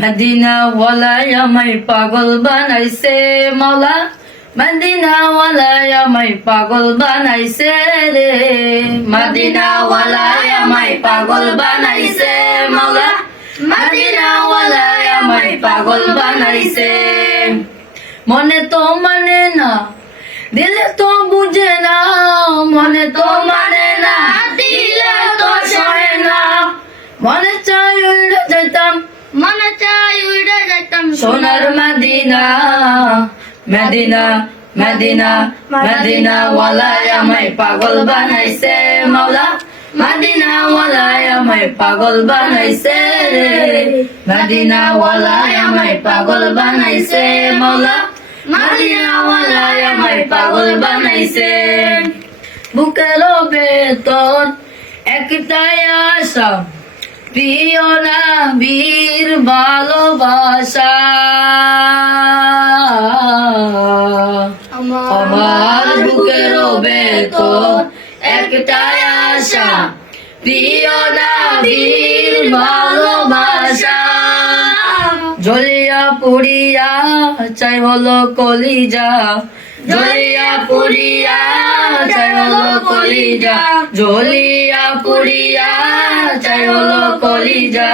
Medina ওয়ালাই আমায় পাগল বানাইছে মাওলা। মদিনাওয়ালাই আমায় পাগল বানাইছে রে। মদিনা ওয়ালাই আমায় পাগল বানাইছে মাওলা। মদিনা ওয়ালাই আমায় পাগল বানাইছে। মনে তো মানে না, দিলে তো বুঝে না। মনে তো সোনার মদিনা মদিনা মদিনা মদিনা ওয়ালায় আমায় পাগল বানাইছে মাওলা। মদিনা ওয়ালায় আমায় পাগল বানাইছে রে। মদিনা ওয়ালায় আমায় পাগল বানাইছে মাওলা। মদিনা ওয়ালায় আমায় পাগল বানাইছে। বুকের বেতন একটাই আশা। প্রিয় নাবির ভালোবাসা। আমার বুকের বেতন একটাই আশা, প্রিয় না বীর ভালোবাসা। জলিয়া পুড়িয়া চাই হলো কলিজা জলিয়া পুড়িয়া চাই হলো কলিজা জলিয়া পুড়িয়া চাই হলো কলিজা।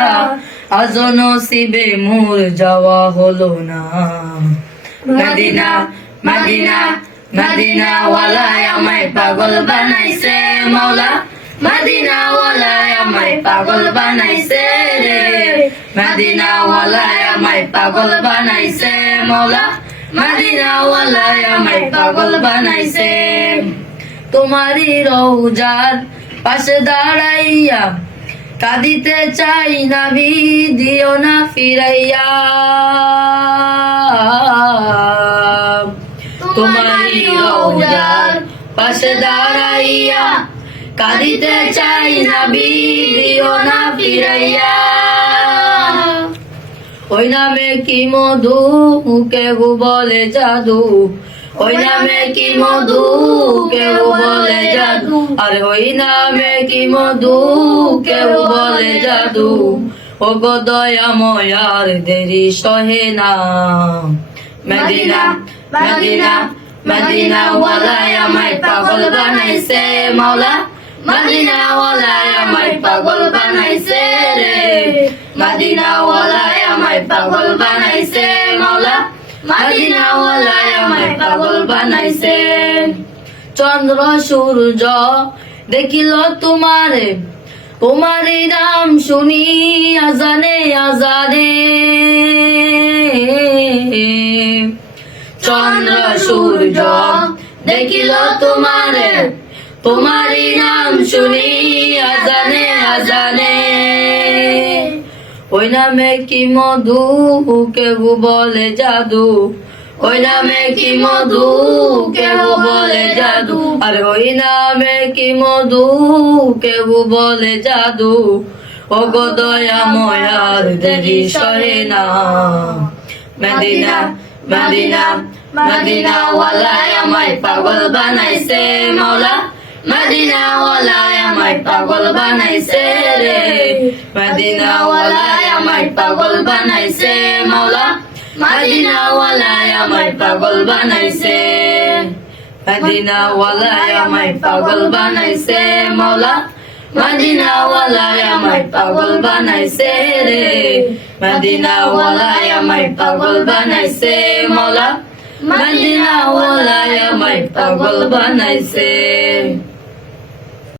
আজ নসিবে মোর যাওয়া হলো না। মদিনা মদিনা মদিনা আমায় পাগল বানাইছে মাওলা। মদিনা আমায় পাগল বানাইছে রে। মদিনা ওয়ালায় আমায় পাগল বানাইছে মাওলা। মদিনা আমায় পাগল বানাইছে। তোমারই রৌজার পাশে দাঁড়াইয়া কাঁদিতে চাই না দিও না ফিরাইয়া। তোমারই রৌজার পাশে দাঁড়াইয়া কাঁদিতে চাই না দিও না ফিরাইয়া। ওই নামে কি মধু কেউ বলে জাদু ওই নামে কি মধু কেউ বলে জাদু। আর ওই নামে কি মধু কেউ বলে জাদু। ও গো দয়াময় আর দেরি সহে না। মদিনা মদিনা মদিনা ওয়ালায় আমায় পাগল বানাইছে মাওলা। মদিনা ওয়ালায় আমায় পাগল বানাইছে রে। মদিনা ওয়ালায় আমায় পাগল বানাইছে মাওলা। মদিনা ওয়ালায় আমায় পাগল বানাইছে। চন্দ্র, সূর্য, দেখিল তোমারে। তোমারই নাম শুনি আজানে আজানে। চন্দ্র, সূর্য, দেখিল তোমারে। তোমারই নাম শুনি আজানে আজানে। ওই নামে কি মধু কেউ বলে জাদু? ওই নামে কি মধু কেউ বলে জাদু? আর ওই নামে কি মধু কেউ বলে জাদু? ও গো দয়াময় আর দেরি সহে না মদিনা মদিনা মদিনা ওয়ালায় আমায় পাগল বানাইছে মাওলা। মদিনা ওয়ালায় আমায় পাগল বানাইছে রে মদিনা ওয়ালায় আমায় পাগল বানাইছে মাওলা মদিনা ওয়ালায় আমায় পাগল বানাইছে মদিনা ওয়ালায় আমায় পাগল বানাইছে মাওলা মদিনা ওয়ালায় আমায় পাগল বানাইছে রে মদিনা ওয়ালায় আমায় পাগল বানাইছে মাওলা মদিনা ওয়ালায় আমায় পাগল বানাইছে